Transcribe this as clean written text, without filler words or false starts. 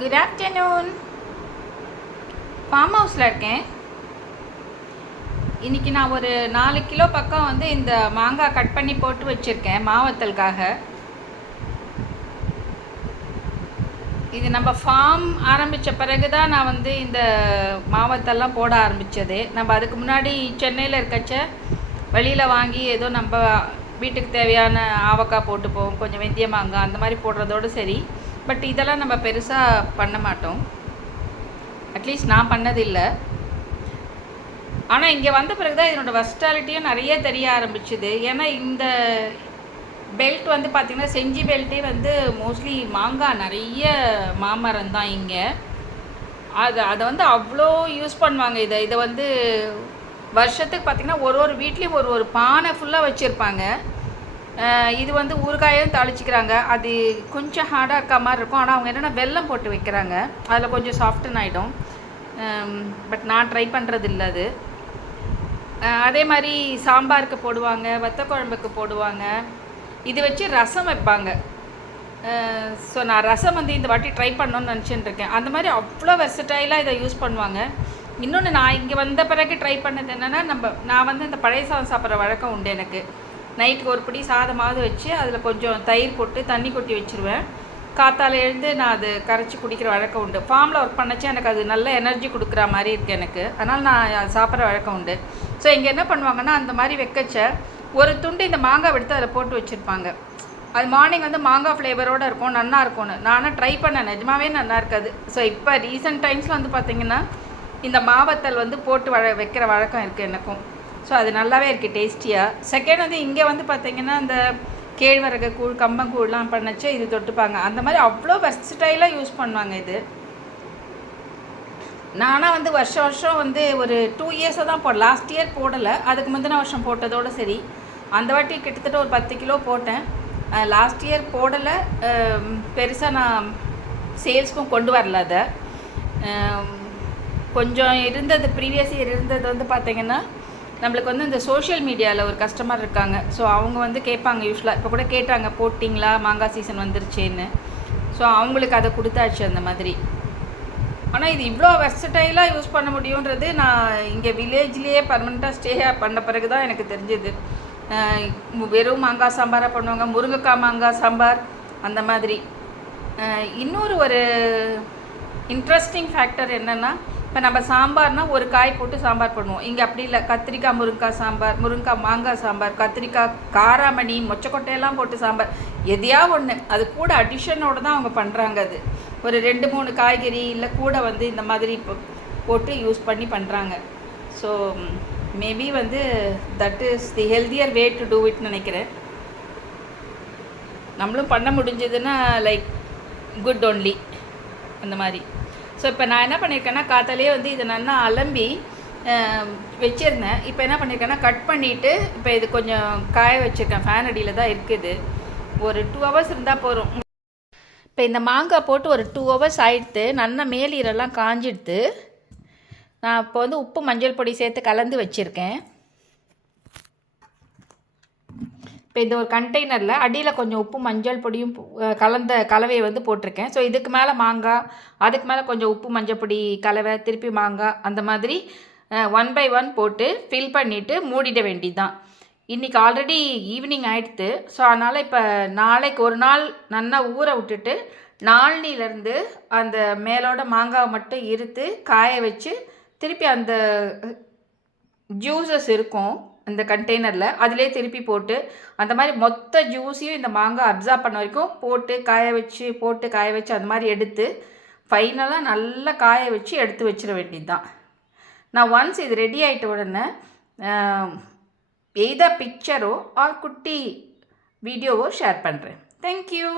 Good afternoon. Form ஹவுஸில் இருக்கேன். இன்றைக்கி நான் ஒரு 4 கிலோ பக்கம் வந்து இந்த மாங்காய் கட் பண்ணி போட்டு வச்சுருக்கேன் மாவத்தலுக்காக. இது நம்ம ஃபார்ம் ஆரம்பித்த பிறகு தான் நான் வந்து இந்த மாவத்தெல்லாம் போட ஆரம்பித்தது. நம்ம அதுக்கு முன்னாடி சென்னையில் இருக்கச்ச வெளியில் வாங்கி ஏதோ நம்ம வீட்டுக்கு தேவையான ஆவக்காய் போட்டுப்போம், கொஞ்சம் வெந்தய மாங்காய் அந்த மாதிரி போடுறதோடு சரி. பட் இதெல்லாம் நம்ம பெருசாக பண்ண மாட்டோம், அட்லீஸ்ட் நான் பண்ணதில்லை. ஆனால் இங்கே வந்த பிறகு தான் இதனோட வெர்ஸ்டாலிட்டியும் நிறைய தெரிய ஆரம்பிச்சுது. ஏன்னா இந்த பெல்ட் வந்து பார்த்திங்கன்னா செஞ்சி பெல்ட்டே வந்து மோஸ்ட்லி மாங்காய் நிறைய மாமரம் தான் இங்கே. அதை வந்து அவ்வளோ யூஸ் பண்ணுவாங்க. இதை வந்து வருஷத்துக்கு பார்த்திங்கன்னா ஒரு வீட்லேயும் ஒரு பானை ஃபுல்லாக வச்சுருப்பாங்க. இது வந்து ஊறுகாயும் தாளிச்சிக்கிறாங்க. அது கொஞ்சம் ஹார்டாக இருக்க மாதிரி இருக்கும். ஆனால் அவங்க என்னென்னா வெல்லம் போட்டு வைக்கிறாங்க, அதில் கொஞ்சம் சாஃப்டன் ஆகிடும். பட் நான் ட்ரை பண்ணுறது இல்லை அது. அதே மாதிரி சாம்பாருக்கு போடுவாங்க, வத்த குழம்புக்கு போடுவாங்க. இது வச்சு ரசம் வைப்பாங்க. ஸோ நான் ரசம் வந்து இந்த வாட்டி ட்ரை பண்ணணுன்னு நினச்சிட்டு இருக்கேன். அந்த மாதிரி அவ்வளோ வெர்சடைலாக இதை யூஸ் பண்ணுவாங்க. இன்னொன்று நான் இங்கே வந்த பிறகு ட்ரை பண்ணது என்னென்னா, நான் வந்து இந்த பழைய சாதம் சாப்பிட்ற வழக்கம் உண்டு எனக்கு. நைட்டுக்கு ஒரு படி சாதமாவது வச்சு அதில் கொஞ்சம் தயிர் போட்டு தண்ணி கொட்டி வச்சுருவேன். காத்தால் எழுந்து நான் அது கரைச்சி குடிக்கிற வழக்கம் உண்டு. ஃபார்மில் ஒர்க் பண்ணச்சு எனக்கு அது நல்ல எனர்ஜி கொடுக்குற மாதிரி இருக்குது எனக்கு. அதனால் நான் சாப்பிட்ற வழக்கம் உண்டு. ஸோ இங்கே என்ன பண்ணுவாங்கன்னா, அந்த மாதிரி வைக்கச்ச ஒரு துண்டு இந்த மாங்காய் எடுத்து அதில் போட்டு வச்சுருப்பாங்க. அது மார்னிங் வந்து மாங்காய் ஃப்ளேவரோடு இருக்கும், நல்லா இருக்கும்னு. நானும் ட்ரை பண்ணேன், நிஜமாவே நல்லா இருக்காது. ஸோ இப்போ ரீசெண்ட் டைம்ஸில் வந்து பார்த்திங்கன்னா இந்த மாவத்தல் வந்து போட்டு வைக்கிற வழக்கம் இருக்குது எனக்கும். ஸோ அது நல்லாவே இருக்குது டேஸ்டியாக. செகண்ட் வந்து இங்கே வந்து பார்த்திங்கன்னா இந்த கேழ்வரகு கூழ், கம்பங்கூழ்லாம் பண்ணச்சு இது தொட்டுப்பாங்க. அந்த மாதிரி அவ்வளோ வெர்சடைலாக யூஸ் பண்ணுவாங்க இது. நானாக வந்து வருஷம் வந்து ஒரு 2 இயர்ஸாக தான் லாஸ்ட் இயர் போடலை, அதுக்கு முந்தின வருஷம் போட்டதோடு சரி. அந்த வாட்டி கிட்டத்தட்ட ஒரு 10 கிலோ போட்டேன். லாஸ்ட் இயர் போடலை, பெருசாக நான் சேல்ஸ்க்கும் கொண்டு வரல. அதை கொஞ்சம் இருந்தது, ப்ரீவியஸ் இயர் இருந்தது வந்து பார்த்திங்கன்னா நம்மளுக்கு வந்து இந்த சோஷியல் மீடியாவில் ஒரு கஸ்டமர் இருக்காங்க. ஸோ அவங்க வந்து கேட்பாங்க யூஸ்வலாக. இப்போ கூட கேட்டாங்க, போட்டிங்களா மாங்காய் சீசன் வந்துருச்சேன்னு. ஸோ அவங்களுக்கு அதை கொடுத்தாச்சு அந்த மாதிரி. ஆனால் இது இவ்வளோ வெர்சடைலாக யூஸ் பண்ண முடியுன்றது நான் இங்கே வில்லேஜ்லேயே பர்மனெண்ட்டாக ஸ்டே பண்ண பிறகு தான் எனக்கு தெரிஞ்சுது. வெறும் மாங்காய் சாம்பாராக பண்ணுவாங்க, முருங்கைக்காய் மாங்காய் சாம்பார் அந்த மாதிரி. இன்னொரு ஒரு இன்ட்ரெஸ்டிங் ஃபேக்டர் என்னென்னா, இப்போ நம்ம சாம்பார்னால் ஒரு காய் போட்டு சாம்பார் பண்ணுவோம். இங்கே அப்படி இல்லை. கத்திரிக்காய் முருங்காய் சாம்பார், முருங்காய் மாங்காய் சாம்பார், கத்திரிக்காய் காராமணி மொச்சக்கொட்டையெல்லாம் போட்டு சாம்பார், எதையா ஒன்று அது கூட அடிஷனோடு தான் அவங்க பண்ணுறாங்க. அது ஒரு 2-3 காய்கறி இல்லை கூட வந்து இந்த மாதிரி போட்டு யூஸ் பண்ணி பண்ணுறாங்க. ஸோ மேபி வந்து that is the healthier way to do இட்னு நினைக்கிறேன். நம்மளும் பண்ண முடிஞ்சதுன்னா லைக் குட் ஒன்லி அந்த மாதிரி. ஸோ இப்போ நான் என்ன பண்ணியிருக்கேன்னா, காத்தாலே வந்து இதை நல்லா அலம்பி வச்சுருந்தேன். இப்போ என்ன பண்ணியிருக்கேன்னா, கட் பண்ணிவிட்டு இப்போ இது கொஞ்சம் காய வச்சுருக்கேன். ஃபேன் அடியில் தான் இருக்குது. ஒரு 2 ஹவர்ஸ் இருந்தால் போதும். இப்போ இந்த மாங்காய் போட்டு ஒரு 2 ஹவர்ஸ் ஆகிடுத்து. நல்லா மேலீரெல்லாம் காஞ்சிடுத்து. நான் இப்போ வந்து உப்பு மஞ்சள் பொடி சேர்த்து கலந்து வச்சுருக்கேன். இப்போ இந்த ஒரு கண்டெய்னரில் அடியில் கொஞ்சம் உப்பு மஞ்சள் பொடியும் கலந்த கலவையை வந்து போட்டிருக்கேன். ஸோ இதுக்கு மேலே மாங்காய், அதுக்கு மேலே கொஞ்சம் உப்பு மஞ்சள் பொடி கலவை, திருப்பி மாங்காய், அந்த மாதிரி 1 by 1 போட்டு ஃபில் பண்ணிவிட்டு மூடிட வேண்டியதுதான். இன்றைக்கி ஆல்ரெடி ஈவினிங் ஆகிடுது. ஸோ அதனால் இப்போ நாளைக்கு ஒரு நாள் நல்லா ஊற விட்டுட்டு நாளையிலேருந்து அந்த மேலோட மாங்காவை மட்டும் இருத்து காய வச்சு திருப்பி அந்த ஜூஸஸ் இருக்கும் இந்த கண்டெய்னரில், அதிலே திருப்பி போட்டு அந்த மாதிரி மொத்த ஜூஸையும் இந்த மாங்காய் அப்சார்ப் பண்ண வரைக்கும் போட்டு காய வச்சு அந்த மாதிரி எடுத்து ஃபைனலாக நல்லா காய வச்சு எடுத்து வச்சிட வேண்டியது தான். நான் ஒன்ஸ் இது ரெடி ஆகிட்ட உடனே எய்தர் பிக்சரோ ஆர் குட்டி வீடியோவோ ஷேர் பண்ணுறேன். தேங்க்யூ.